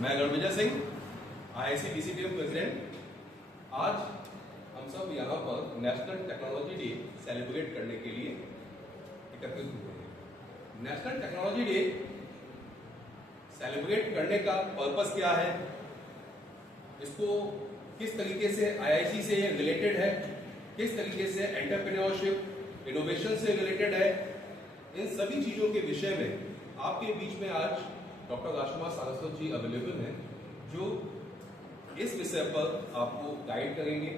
मैं Ranvijay Singh, IIC DCTM president. आज हम सब यहाँ पर नेशनल टेक्नोलॉजी डे सेलिब्रेट करने के लिए एकत्रित हुए हैं। नेशनल टेक्नोलॉजी डे सेलिब्रेट करने का पर्पस क्या है, इसको किस तरीके से IIC से रिलेटेड है, किस तरीके से एंटरप्रेन्योरशिप इनोवेशन से रिलेटेड है, इन सभी चीजों के विषय में आपके बीच में आज डॉक्टर राजकुमार सारस्वत जी अवेलेबल हैं, जो इस विषय पर आपको गाइड करेंगे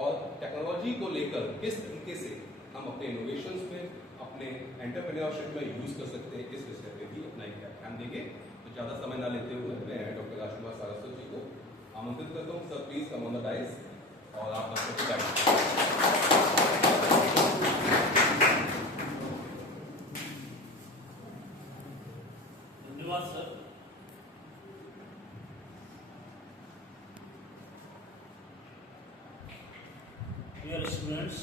और टेक्नोलॉजी को लेकर किस तरीके से हम अपने इनोवेशंस में, अपने एंटरप्रेन्योरशिप में यूज कर सकते हैं, इस विषय पे भी अपना एक ध्यान देंगे। तो ज्यादा समय ना लेते हुए मैं डॉक्टर राजकुमार सारस्वत जी को आमंत्रित करता हूँ। Sir please come on the dice और आप बच्चों को गाइड धन्यवाद sir. Dear students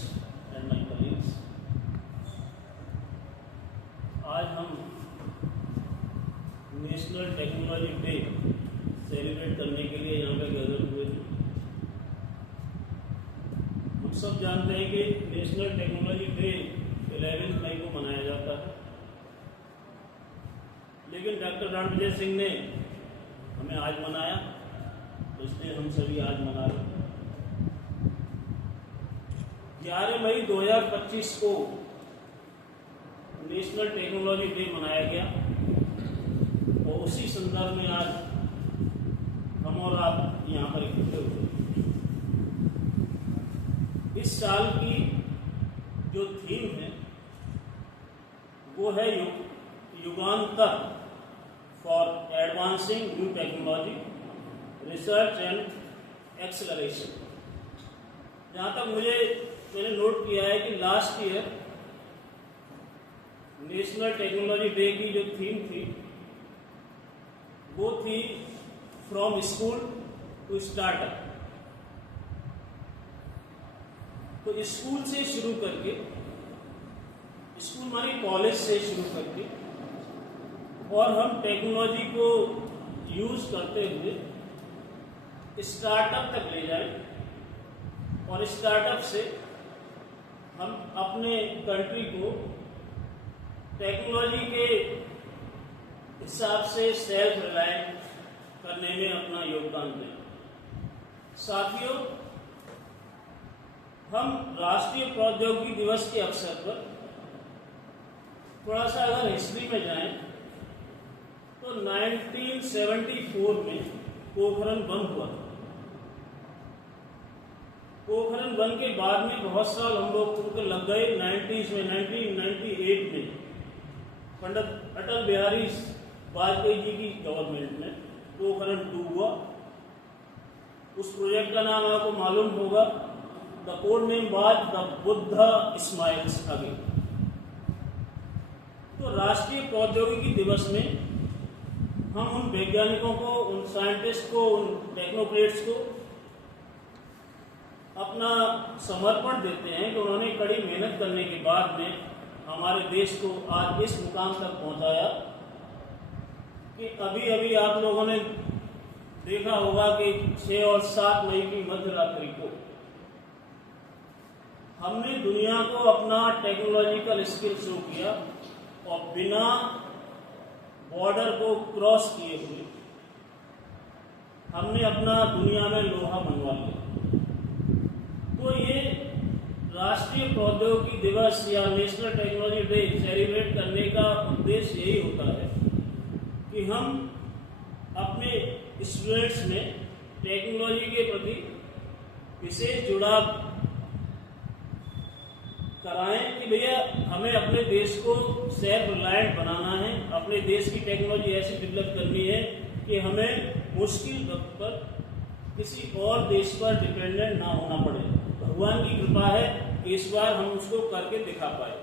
and my colleagues, आज हम नेशनल टेक्नोलॉजी डे सेलिब्रेट करने के लिए यहाँ पे गैदर हुए हैं। हम सब जानते हैं कि नेशनल टेक्नोलॉजी डे 11 मई को मनाया जाता है, लेकिन डॉक्टर रणविजय सिंह ने हमें आज मनाया, तो इसलिए हम सभी आज मना रहे हैं। 11 मई 2025 को नेशनल टेक्नोलॉजी डे मनाया गया और उसी संदर्भ में आज हम और आप यहाँ पर इकट्ठे हुए। इस साल की जो थीम है वो है Yugantar for advancing new technology research and acceleration. जहाँ तक मैंने नोट किया है कि last year national technology day की जो थीम थी वो थी फ्रॉम स्कूल टू स्टार्टअप। तो स्कूल से शुरू करके, स्कूल माने कॉलेज से शुरू करके, और हम टेक्नोलॉजी को यूज करते हुए स्टार्टअप तक ले जाएं और स्टार्टअप से हम अपने कंट्री को टेक्नोलॉजी के हिसाब से सेल्फ रिलायंट करने में अपना योगदान दें। साथियों, हम राष्ट्रीय प्रौद्योगिकी दिवस के अवसर पर थोड़ा सा अगर हिस्ट्री में जाएं तो 1974 में पोखरण वन हुआ था। पोखरण वन के बाद में बहुत साल हम लोग को लग गए 90s में। 1998 में पंडित अटल बिहारी वाजपेयी जी की गवर्नमेंट में पोखरण 2 हुआ। उस प्रोजेक्ट का नाम आपको मालूम होगा, the code name was the Buddha smiles again. तो राष्ट्रीय प्रौद्योगिकी दिवस में हम उन वैज्ञानिकों को, उन साइंटिस्ट को, उन टेक्नोक्रेट्स को अपना समर्पण देते हैं कि उन्होंने कड़ी मेहनत करने के बाद में हमारे देश को आज इस मुकाम तक पहुंचाया कि अभी अभी आप लोगों ने देखा होगा कि 6 और 7 मई की मध्य रात्रि को हमने दुनिया को अपना टेक्नोलॉजिकल स्किल शो किया और बिना बॉर्डर को क्रॉस किए हुए हमने अपना दुनिया में लोहा मनवा लिया। तो ये राष्ट्रीय प्रौद्योगिकी दिवस या नेशनल टेक्नोलॉजी डे सेलिब्रेट करने का उद्देश्य यही होता है कि हम अपने स्टूडेंट्स में टेक्नोलॉजी के प्रति विशेष जुड़ाव कराएं कि भैया हमें अपने देश को सेल्फ रिलायंट बनाना है, अपने देश की टेक्नोलॉजी ऐसी डेवलप करनी है कि हमें मुश्किल वक्त पर किसी और देश पर डिपेंडेंट ना होना पड़े। भगवान की कृपा है कि इस बार हम उसको करके दिखा पाए।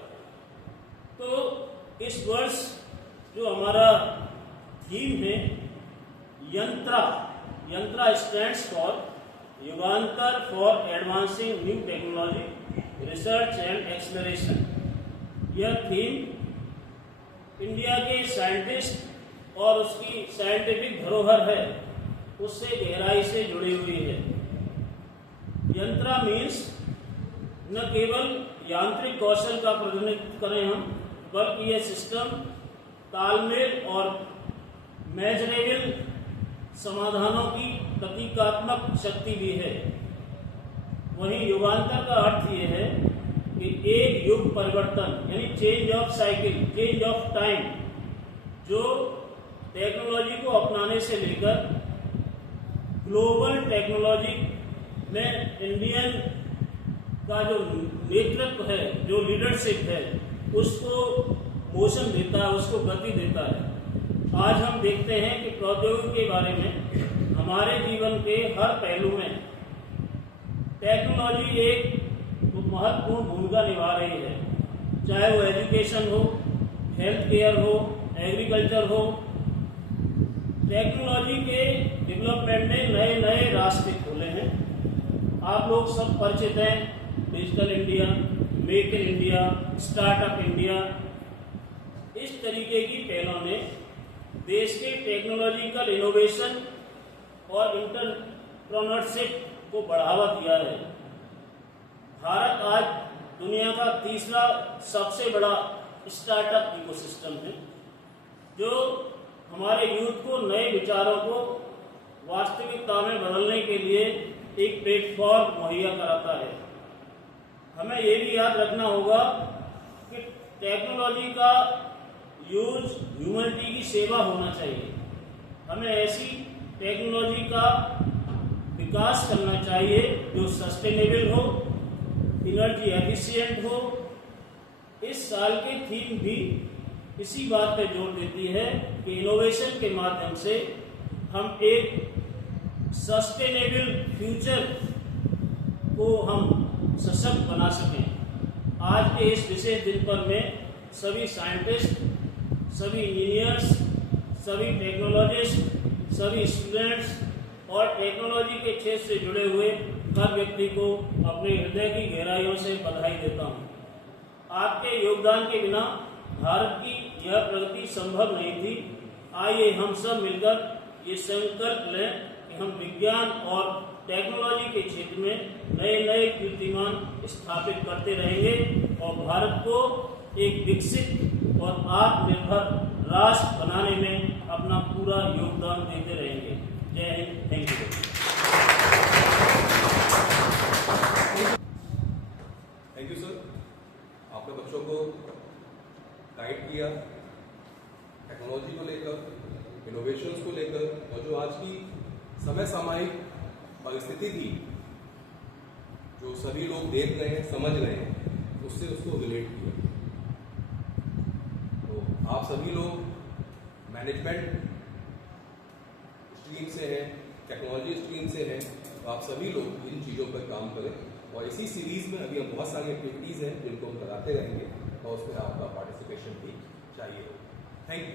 तो इस वर्ष जो हमारा थीम है Yantra stands for Yugantar for advancing new technology research and acceleration. यह थीम इंडिया के साइंटिस्ट और उसकी साइंटिफिक धरोहर है उससे गहराई से जुड़ी हुई है। यंत्रा मीन्स न केवल यांत्रिक कौशल का प्रतिनिधित्व करें हम, बल्कि यह सिस्टम तालमेल और मेजरेबल समाधानों की प्रतीकात्मक शक्ति भी है। वहीं युगांतर का अर्थ यह है कि एक युग परिवर्तन यानी change of cycle, change of time, जो टेक्नोलॉजी को अपनाने से लेकर ग्लोबल टेक्नोलॉजी में इंडियन का जो नेतृत्व है, जो लीडरशिप है, उसको मोशन देता है, उसको गति देता है। आज हम देखते हैं कि प्रौद्योगिकी के बारे में हमारे जीवन के हर पहलू में टेक्नोलॉजी एक महत्वपूर्ण भूमिका निभा रही है, चाहे वो एजुकेशन हो, हेल्थ केयर हो, एग्रीकल्चर हो। टेक्नोलॉजी के डेवलपमेंट ने नए नए रास्ते खोले हैं। आप लोग सब परिचित हैं, digital India, make in India, startup India. इस तरीके की पहलों ने देश के टेक्नोलॉजिकल इनोवेशन और एंटरप्रेन्योरशिप को बढ़ावा दिया है। भारत आज दुनिया का तीसरा सबसे बड़ा स्टार्टअप इकोसिस्टम है, जो हमारे यूथ को नए विचारों को वास्तविकता में बदलने के लिए एक प्लेटफॉर्म मुहैया कराता है। हमें ये भी याद रखना होगा कि टेक्नोलॉजी का यूज ह्यूमैनिटी की सेवा होना चाहिए। हमें ऐसी टेक्नोलॉजी का विकास करना चाहिए जो सस्टेनेबल हो, एनर्जी एफिशिएंट हो। इस साल की थीम भी इसी बात पर जोर देती है कि इनोवेशन के माध्यम से हम एक सस्टेनेबल फ्यूचर को हम सशक्त बना सकें। आज के इस विशेष दिन पर मैं सभी साइंटिस्ट, सभी इंजीनियर्स, सभी टेक्नोलॉजिस्ट, सभी स्टूडेंट्स और टेक्नोलॉजी के क्षेत्र से जुड़े हुए हर व्यक्ति को अपने हृदय की गहराइयों से बधाई देता हूँ। आपके योगदान के बिना भारत की यह प्रगति संभव नहीं थी। आइए हम सब मिलकर ये संकल्प लें कि हम विज्ञान और टेक्नोलॉजी के क्षेत्र में नए नए कीर्तिमान स्थापित करते रहेंगे और भारत को एक विकसित और आत्मनिर्भर राष्ट्र बनाने में अपना पूरा योगदान देते रहेंगे। जय Hind, thank you. Thank you sir, आपने बच्चों को गाइड किया टेक्नोलॉजी को लेकर, इनोवेशंस को लेकर, और जो आज की समय सामयिक परिस्थिति थी, जो सभी लोग देख रहे हैं, समझ रहे हैं, उससे उसको रिलेट किया। तो आप सभी लोग मैनेजमेंट स्ट्रीम से हैं, टेक्नोलॉजी स्ट्रीम से हैं, तो आप सभी लोग इन चीज़ों पर काम करें। और इसी सीरीज़ में अभी हम बहुत सारी एक्टिविटीज़ हैं जिनको हम कराते रहेंगे और उसमें आपका पार्टिसिपेशन भी चाहिए। Thank you.